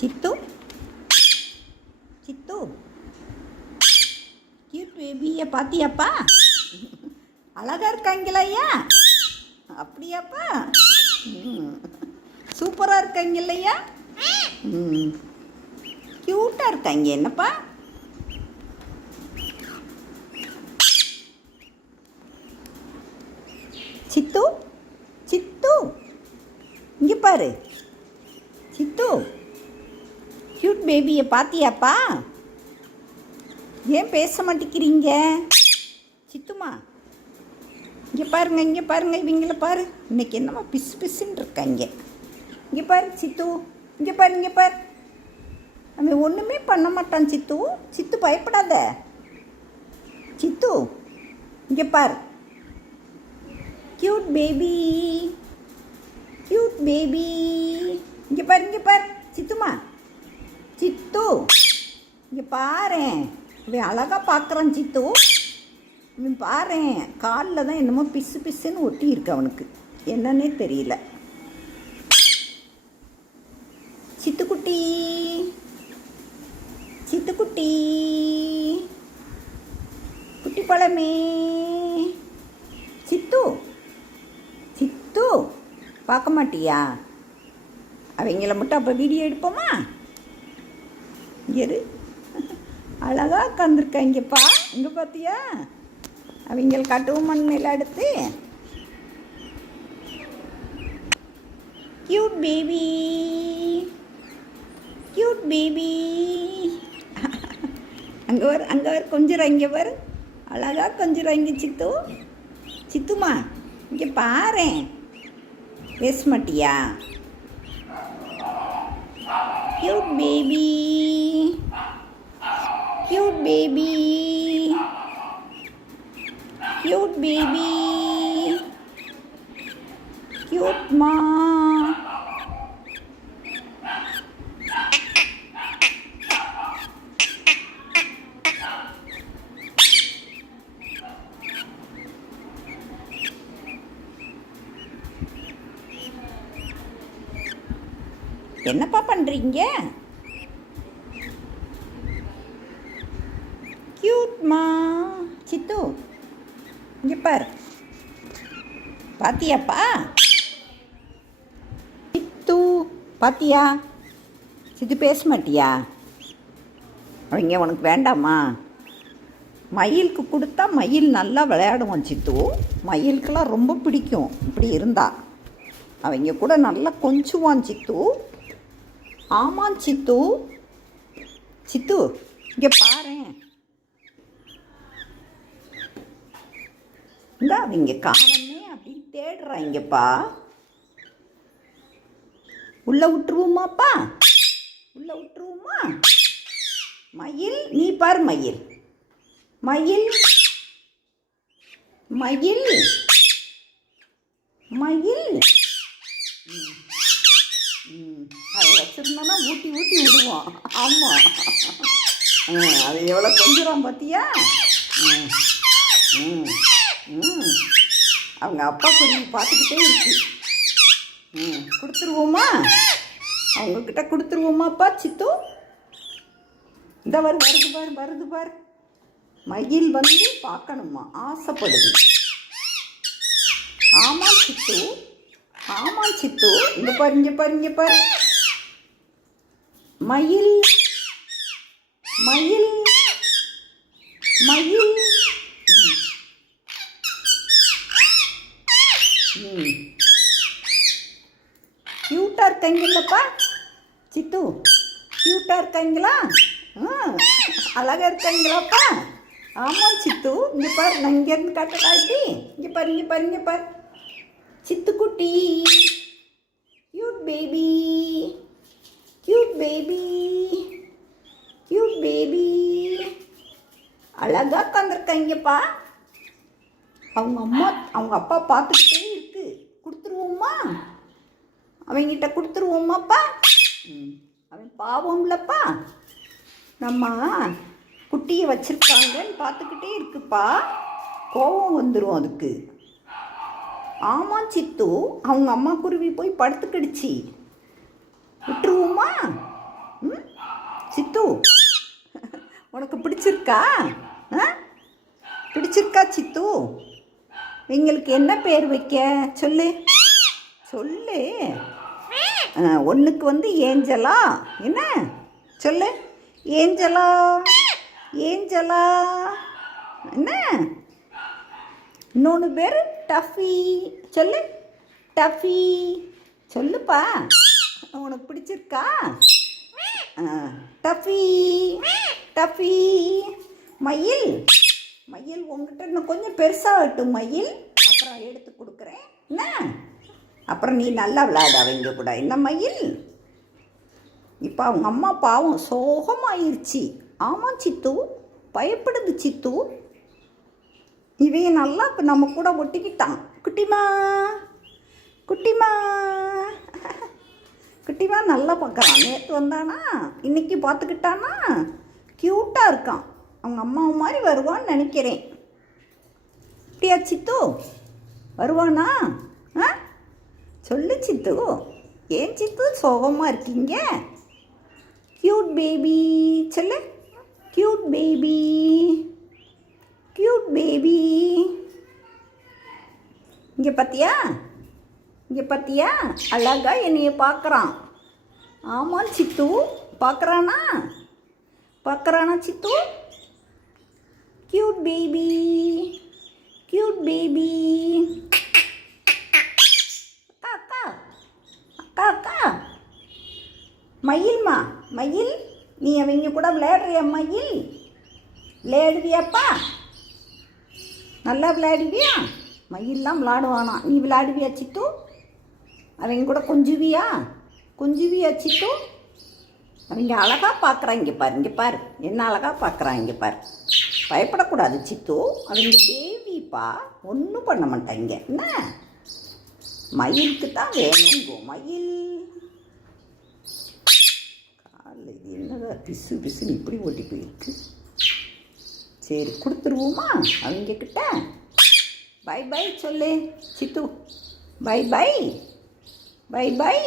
சித்து சித்து cute பேபியை பார்த்தியாப்பா? அழகா இருக்காங்களா ஐயா? அப்படியாப்பா? சூப்பராக இருக்காங்க இல்லையா? க்யூட்டாக இருக்காங்க. என்னப்பா சித்து சித்து இங்கே பாரு. சித்து க்யூட் பேபியை பார்த்தியாப்பா? ஏன் பேச மாட்டேங்கிறீங்க? சித்துமா இங்கே பாருங்க, இங்கே பாருங்க, இவங்கள பாரு. இன்னைக்கு என்னம்மா பிசு பிசுன்னு இருக்காங்க. இங்கே பாரு சித்து, இங்கே பாரு, இங்கே பாரு. அவன் ஒன்றுமே பண்ண மாட்டான் சித்து. சித்து பயப்படாத. சித்து இங்கே பாரு. Cute baby, cute baby. இங்கே பாரு, இங்கே பாரு சித்துமா. சித்து இங்கே பாரேன். இவன் அழகாக பார்க்குறான் சித்து. இவன் பாரேன், காலில் தான் என்னமோ பிசு பிசுன்னு ஒட்டி இருக்கு. அவனுக்கு என்னன்னே தெரியல. சித்துக்குட்டி, சித்துக்குட்டி, குட்டி பழமே. சித்து சித்து பார்க்க மாட்டியா? அவங்கள மட்டும் அப்போ வீடியோ எடுப்போமா? இரு, அழகாக உட்காந்துருக்காங்கப்பா. இங்கே பார்த்தியா? அவங்கள காட்டுவோம் மண்ணில் எடுத்து. Cute baby, cute baby. அங்கே வர, அங்கே வர, கொஞ்சம் இங்கே வர. அழகாக கொஞ்சம் இங்கே சித்து. சித்துமா இங்கே பாரேன். பேச மாட்டியா? Cute baby, cute baby, cute baby, க்யூட்மா. என்னப்பா பண்ணுறீங்க? க்யூட்மா. சித்து இங்கே பாரு. பாத்தியாப்பா? சித்து பாத்தியா? சித்து பேச மாட்டியா? அவங்க உனக்கு வேண்டாமா? மயிலுக்கு கொடுத்தா மயில் நல்லா விளையாடுவான் சித்து. மயிலுக்கெல்லாம் ரொம்ப பிடிக்கும் இப்படி இருந்தா. அவங்க கூட நல்லா கொஞ்சுவான் சித்து. ஆமாம் சித்து. சித்து இங்கே பாரேன். இந்த அவங்க காணமே அப்படின்னு தேடுறாங்கப்பா. உள்ள விட்டுருவோமாப்பா? உள்ள விட்டுருவோமா? மயில் நீ பாரு. மயில், மயில், மயில், மயில். அதை வச்சுருந்தோன்னா ஊட்டி ஊட்டி விடுவோம். ஆமாம், அது எவ்வளோ கொஞ்சம் பார்த்தியா? அவங்க அப்பா குருவி பார்த்துக்கிட்டே இருக்கு. கொடுத்துருவோமா? அவங்கக்கிட்ட கொடுத்துருவோமாப்பா? சித்து இந்த வருது பாரு, வருது பாரு. மயில் வந்து பார்க்கணுமா? ஆசைப்படுது. ஆமாம் சித்து, ஆமாம் சித்து. இங்கே பாரு, இங்கே பாரு, இங்கே பாரு. மயில், மயில், மயில். க்யூட்டாக இருக்காங்கல்லப்பா சித்து? க்யூட்டாக இருக்காங்களா? அழகாக இருக்காங்களாப்பா? ஆமாம் சித்து. இங்கே பாரு, நான் இங்கேருந்து காட்டடா இப்படி. இங்கே பாரு, இங்கே பாரு, இங்கே பாரு. சித்துக்குட்டி, cute baby, cute baby, cute baby. அழகாக உட்காந்துருக்காங்கப்பா. அவங்க அம்மா, அவங்க அப்பா பார்த்துக்கிட்டே இருக்கு. கொடுத்துருவோமா? அவங்கிட்ட கொடுத்துருவோமாப்பா? அவன் பாவம் இல்லைப்பா. நம்ம குட்டியை வச்சுருக்காங்கன்னு பார்த்துக்கிட்டே இருக்குப்பா. கோபம் வந்துடும் அதுக்கு. ஆமாம் சித்து. அவங்க அம்மா குருவி போய் படுத்துக்கிடுச்சு. விட்டுருவோமா? சித்து உனக்கு பிடிச்சிருக்கா? ஆ பிடிச்சிருக்கா சித்து? இவங்களுக்கு என்ன பேர் வைக்க சொல்லு சொல்லு. ஒன்றுக்கு வந்து ஏஞ்சலா, என்ன சொல்லு? ஏஞ்சலா ஏஞ்சலா என்ன? இன்னொன்று பேர் டஃபி, சொல்லு டஃபி சொல்லுப்பா. உனக்கு பிடிச்சிருக்கா? Duffy Duffy. மயில் மயில் உங்ககிட்ட இன்னும் கொஞ்சம் பெருசாகட்டும் மயில், அப்புறம் எடுத்து கொடுக்குறேன் என்ன? அப்புறம் நீ நல்லா விளையாட அவங்க கூட என்ன மயில். இப்போ அவங்க அம்மா பாவம் சோகமாயிருச்சு. ஆமாம் சித்து, பயப்படுது சித்து. இவன் நல்லா இப்போ நம்ம கூட ஒட்டிக்கிட்டான். குட்டிமா குட்டிமா குட்டிமா நல்லா பார்க்குறான். நேற்று வந்தானா, இன்னைக்கு பார்த்துக்கிட்டானா, க்யூட்டாக இருக்கான். அவங்க அம்மாவை மாதிரி வருவான்னு நினைக்கிறேன். அப்படியா சித்து? வருவானா? ஆ சொல்லு சித்து. ஏன் சித்து சோகமாக இருக்கீங்க? க்யூட் பேபி சொல்லு. Cute baby cute baby. இங்கே பார்த்தியா? இங்கே பார்த்தியா? அழகா என்னைய பார்க்குறான். ஆமாம் சித்து, பார்க்குறானா? பார்க்குறானா Siddhu? Cute baby cute baby. அக்கா அக்கா அக்கா அக்கா. மயில்மா மயில், நீ அவங்க கூட விளையாடுறியா மயில்? விளையாடுவியாப்பா? நல்லா விளையாடுவியா? மயிலெலாம் விளையாடுவானா, நீ விளையாடுவியா சித்து? அவங்க கூட கொஞ்சுவியா? கொஞ்சுவியா சித்து? அவங்க அழகாக பார்க்குறான். இங்கே பாரு, இங்கே பாரு, என்ன அழகாக பார்க்குறான். இங்கே பாரு. பயப்படக்கூடாது சித்து, அவங்க பேபிப்பா, ஒன்றும் பண்ண மாட்டாங்க என்ன? மயிலுக்கு தான் வேணுங்கோ மயில். காலில் இது என்னதான் பிசு பிசுன்னு இப்படி ஓட்டி போயிருக்கு. சரி கொடுத்துருவோமா அவங்க கிட்ட? பை பை சொல்லு Siddhu. Bye bye bye by.